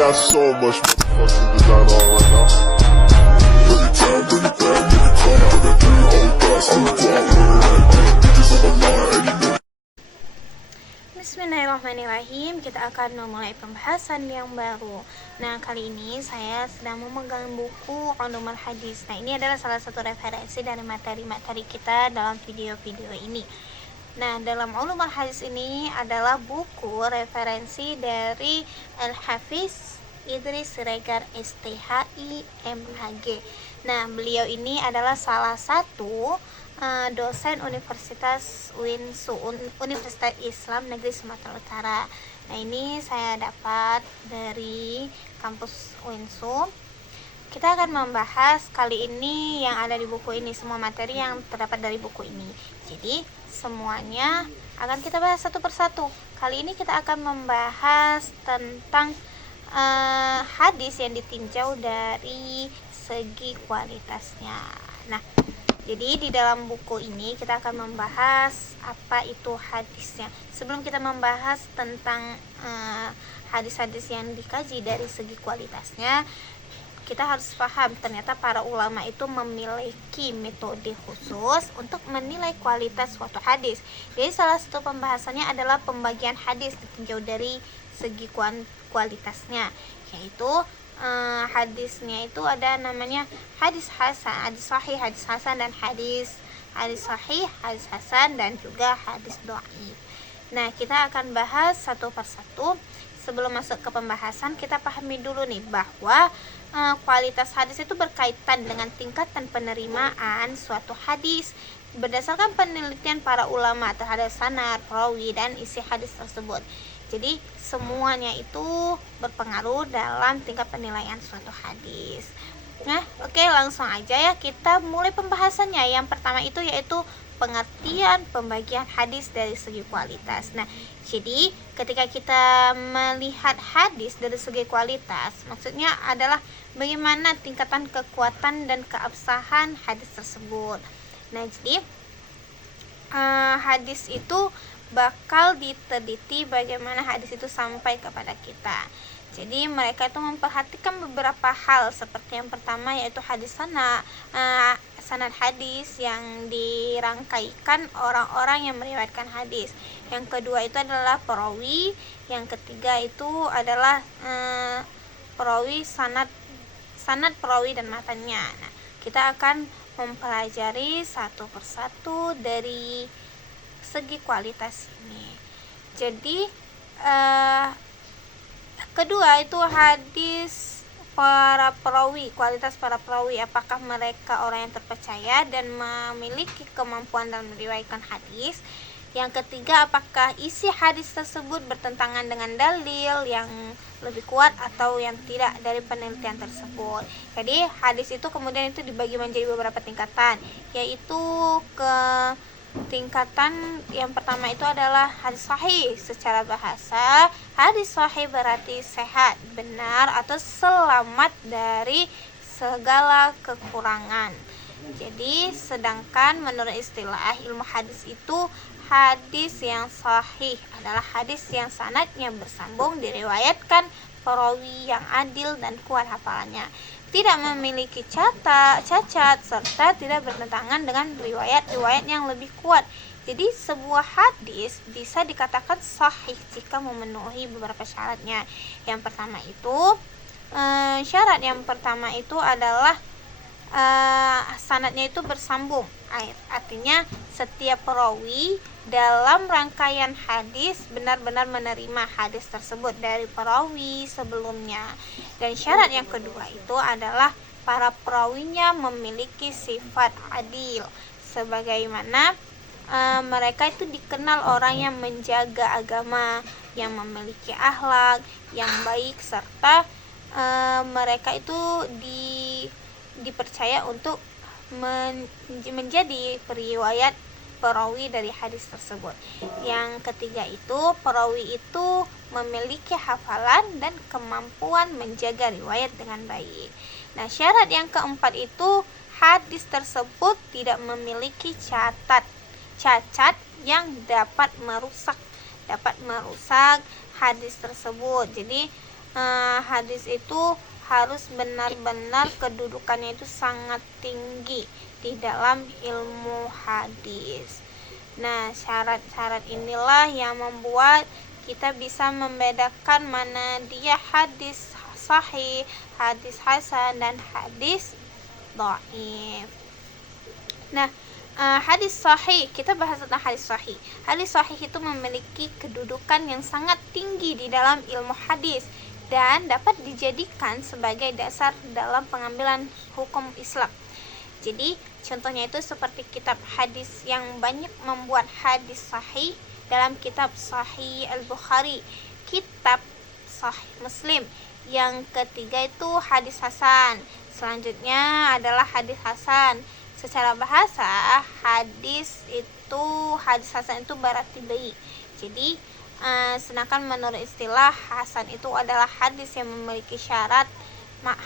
got so much motherfucking design on right now. Bring it down, bring it down, make it come out. I got 3 whole thoughts, I'm the guap with it. Bitches on my line, and you know. Bismillahirrahmanirrahim. Kita akan memulai pembahasan yang baru. Nah, kali ini saya sedang memegang buku Ulumul Hadis. Nah, ini adalah salah satu referensi dari materi-materi kita dalam video-video ini. Nah, dalam Ulumul Hadis ini adalah buku referensi dari Al-Hafiz Idris Siregar STHI MHG. Nah, beliau ini adalah salah satu dosen Universitas UINSU, Universitas Islam Negeri Sumatera Utara. Nah, ini saya dapat dari kampus UINSU. Kita akan membahas kali ini yang ada di buku ini, semua materi yang terdapat dari buku ini. Jadi, semuanya akan kita bahas satu persatu. Kali ini kita akan membahas tentang hadis yang ditinjau dari segi kualitasnya. Nah, jadi di dalam buku ini kita akan membahas apa itu hadisnya. Sebelum kita membahas tentang hadis-hadis yang dikaji dari segi kualitasnya, kita harus paham ternyata para ulama itu memiliki metode khusus untuk menilai kualitas suatu hadis. Jadi salah satu pembahasannya adalah pembagian hadis ditinjau dari segi kualitasnya, yaitu hadisnya itu ada namanya hadis hasan, hadis sahih, hadis hasan, dan hadis sahih, hadis hasan, dan juga hadis dhaif. Nah, kita akan bahas satu persatu. Sebelum masuk ke pembahasan, kita pahami dulu nih bahwa kualitas hadis itu berkaitan dengan tingkatan penerimaan suatu hadis berdasarkan penelitian para ulama terhadap sanad, rawi, dan isi hadis tersebut. Jadi semuanya itu berpengaruh dalam tingkat penilaian suatu hadis. Nah, oke, langsung aja ya kita mulai pembahasannya. Yang pertama itu yaitu pengertian pembagian hadis dari segi kualitas. Nah, jadi ketika kita melihat hadis dari segi kualitas, maksudnya adalah bagaimana tingkatan kekuatan dan keabsahan hadis tersebut. Nah, jadi hadis itu bakal diteliti bagaimana hadis itu sampai kepada kita. Jadi mereka itu memperhatikan beberapa hal, seperti yang pertama yaitu hadis sanad hadis yang dirangkaikan orang-orang yang meriwayatkan hadis. Yang kedua itu adalah perawi. Yang ketiga itu adalah perawi, sanad perawi dan matanya. Nah, kita akan mempelajari satu persatu dari segi kualitas ini. Jadi kedua itu hadis para perawi, kualitas para perawi, apakah mereka orang yang terpercaya dan memiliki kemampuan dalam meriwayatkan hadis. Yang ketiga, apakah isi hadis tersebut bertentangan dengan dalil yang lebih kuat atau yang tidak dari penelitian tersebut. Jadi hadis itu kemudian itu dibagi menjadi beberapa tingkatan, yaitu ke tingkatan yang pertama itu adalah hadis sahih. Secara bahasa, hadis sahih berarti sehat, benar, atau selamat dari segala kekurangan. Jadi sedangkan menurut istilah ilmu hadis itu, hadis yang sahih adalah hadis yang sanadnya bersambung, diriwayatkan perawi yang adil dan kuat hafalannya, tidak memiliki cacat, serta tidak bertentangan dengan riwayat-riwayat yang lebih kuat. Jadi sebuah hadis bisa dikatakan sahih jika memenuhi beberapa syaratnya. Yang pertama itu syarat yang pertama itu adalah sanadnya itu bersambung. Artinya setiap perawi dalam rangkaian hadis benar-benar menerima hadis tersebut dari perawi sebelumnya. Dan syarat yang kedua itu adalah para perawinya memiliki sifat adil, sebagaimana mereka itu dikenal orang yang menjaga agama, yang memiliki akhlak yang baik, serta mereka itu dipercaya untuk menjadi periwayat perawi dari hadis tersebut. Yang ketiga itu, perawi itu memiliki hafalan dan kemampuan menjaga riwayat dengan baik. Nah, syarat yang keempat itu, hadis tersebut tidak memiliki cacat yang dapat merusak hadis tersebut. Jadi hadis itu harus benar-benar kedudukannya itu sangat tinggi di dalam ilmu hadis. Nah, syarat-syarat inilah yang membuat kita bisa membedakan mana dia hadis sahih, hadis hasan, dan hadis dhaif. Nah, hadis sahih, kita bahas tentang hadis sahih. Hadis sahih itu memiliki kedudukan yang sangat tinggi di dalam ilmu hadis dan dapat dijadikan sebagai dasar dalam pengambilan hukum Islam. Jadi, contohnya itu seperti kitab hadis yang banyak membuat hadis sahih dalam kitab Sahih Al-Bukhari, kitab Sahih Muslim. Yang ketiga itu hadis hasan. Selanjutnya adalah hadis hasan. Secara bahasa, hadis hasan itu berarti baik. Jadi, sedangkan menurut istilah hasan itu adalah hadis yang memiliki syarat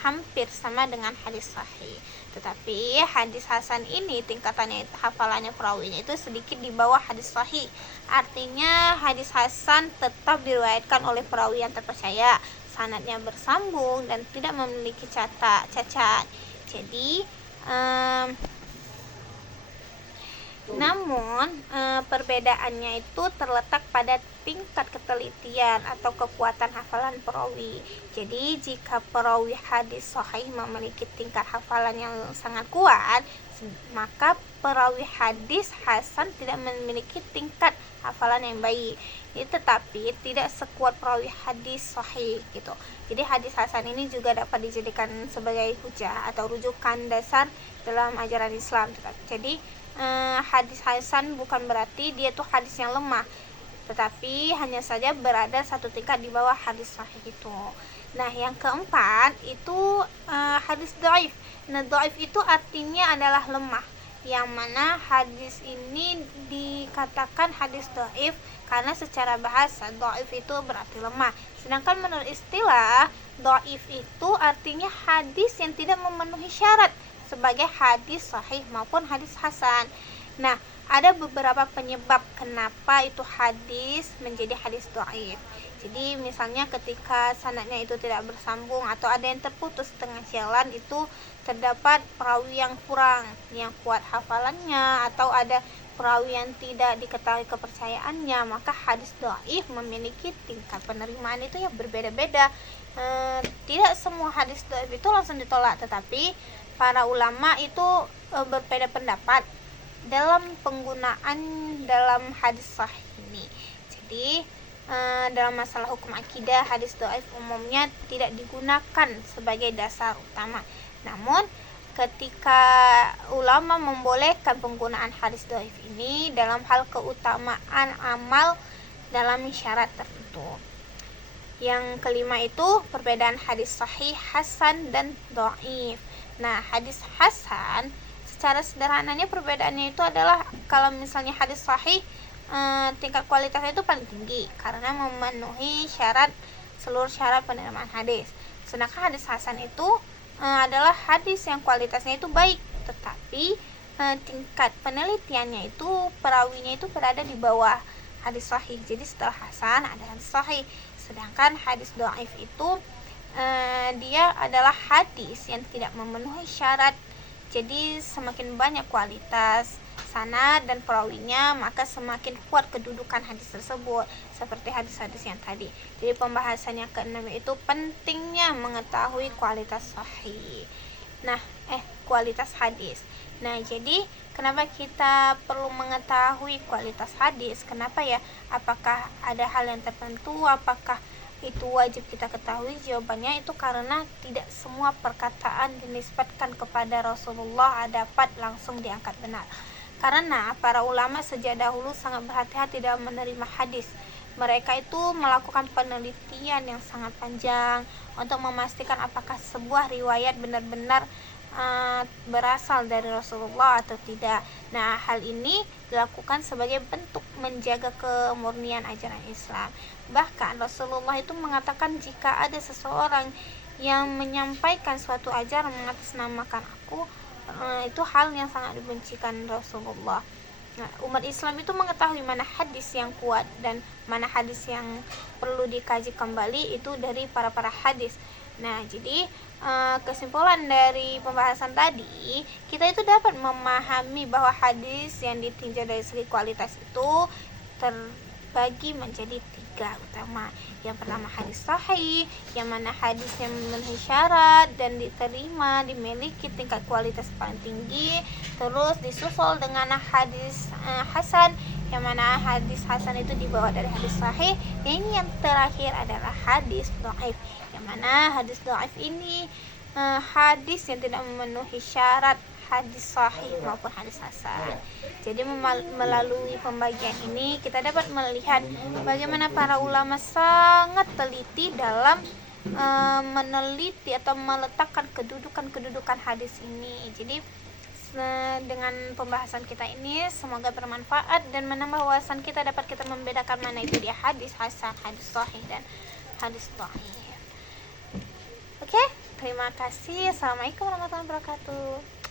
hampir sama dengan hadis sahih. Tetapi hadis hasan ini tingkatannya hafalannya perawinya itu sedikit di bawah hadis sahih. Artinya hadis hasan tetap diriwayatkan oleh perawi yang terpercaya, sanadnya bersambung dan tidak memiliki cacat. Jadi namun perbedaannya itu terletak pada tingkat ketelitian atau kekuatan hafalan perawi. Jadi jika perawi hadis sahih memiliki tingkat hafalan yang sangat kuat, maka perawi hadis hasan tidak memiliki tingkat hafalan yang baik. Tetapi tidak sekuat perawi hadis sahih gitu. Jadi hadis hasan ini juga dapat dijadikan sebagai hujah atau rujukan dasar dalam ajaran Islam. Jadi hadis hasan bukan berarti dia tuh hadis yang lemah, tetapi hanya saja berada satu tingkat di bawah hadis sahih itu. Nah, yang keempat itu hadis dhaif. Nah, dhaif itu artinya adalah lemah, yang mana hadis ini dikatakan hadis dhaif karena secara bahasa dhaif itu berarti lemah. Sedangkan menurut istilah, dhaif itu artinya hadis yang tidak memenuhi syarat sebagai hadis sahih maupun hadis hasan. Nah, ada beberapa penyebab kenapa itu hadis menjadi hadis dhaif. Jadi misalnya ketika sanadnya itu tidak bersambung atau ada yang terputus tengah jalan, itu terdapat perawi yang kurang, yang kuat hafalannya, atau ada perawi yang tidak diketahui kepercayaannya, maka hadis dhaif memiliki tingkat penerimaan itu yang berbeda-beda. Tidak semua hadis dhaif itu langsung ditolak, tetapi para ulama itu berbeda pendapat dalam penggunaan dalam hadis sahih ini. Jadi dalam masalah hukum akidah, hadis dhaif umumnya tidak digunakan sebagai dasar utama. Namun ketika ulama membolehkan penggunaan hadis dhaif ini dalam hal keutamaan amal dalam syarat tertentu. Yang kelima itu perbedaan hadis sahih, hasan, dan dhaif. Nah, hadis hasan secara sederhananya perbedaannya itu adalah kalau misalnya hadis sahih tingkat kualitasnya itu paling tinggi karena memenuhi seluruh syarat penerimaan hadis. Sedangkan hadis hasan itu adalah hadis yang kualitasnya itu baik, tetapi tingkat penelitiannya itu perawinya itu berada di bawah hadis sahih. Jadi setelah hasan ada hadis sahih. Sedangkan hadis dhaif itu dia adalah hadis yang tidak memenuhi syarat. Jadi semakin banyak kualitas sanad dan perawinya, maka semakin kuat kedudukan hadis tersebut, seperti hadis-hadis yang tadi. Jadi pembahasan yang keenam itu pentingnya mengetahui kualitas sahih. Kualitas hadis. Nah, jadi kenapa kita perlu mengetahui kualitas hadis? Kenapa ya? Apakah ada hal yang tertentu? Apakah itu wajib kita ketahui? Jawabannya itu karena tidak semua perkataan dinisbatkan kepada Rasulullah dapat langsung diangkat benar. Karena para ulama sejak dahulu sangat berhati-hati dalam menerima hadis. Mereka itu melakukan penelitian yang sangat panjang untuk memastikan apakah sebuah riwayat benar-benar berasal dari Rasulullah atau tidak. Nah, hal ini dilakukan sebagai bentuk menjaga kemurnian ajaran Islam. Bahkan Rasulullah itu mengatakan, jika ada seseorang yang menyampaikan suatu ajaran mengatasnamakan aku, itu hal yang sangat dibencikan Rasulullah. Nah, umat Islam itu mengetahui mana hadis yang kuat dan mana hadis yang perlu dikaji kembali itu dari para hadis. Nah, jadi kesimpulan dari pembahasan tadi, kita itu dapat memahami bahwa hadis yang ditinjau dari segi kualitas itu terbagi menjadi 3 utama. Yang pertama hadis sahih, yang mana hadis yang memenuhi syarat dan diterima, dimiliki tingkat kualitas paling tinggi. Terus disusul dengan hadis hasan, yang mana hadis hasan itu dibawa dari hadis sahih. Dan ini yang terakhir adalah hadis dhaif, yang mana hadis dhaif ini hadis yang tidak memenuhi syarat hadis sahih maupun hadis hasan. Jadi melalui pembagian ini kita dapat melihat bagaimana para ulama sangat teliti dalam meneliti atau meletakkan kedudukan hadis ini. Jadi dengan pembahasan kita ini semoga bermanfaat dan menambah wawasan kita, dapat kita membedakan mana itu dia hadis hasan, hadis sahih dan hadis dhaif. Oke, terima kasih. Assalamualaikum warahmatullahi wabarakatuh.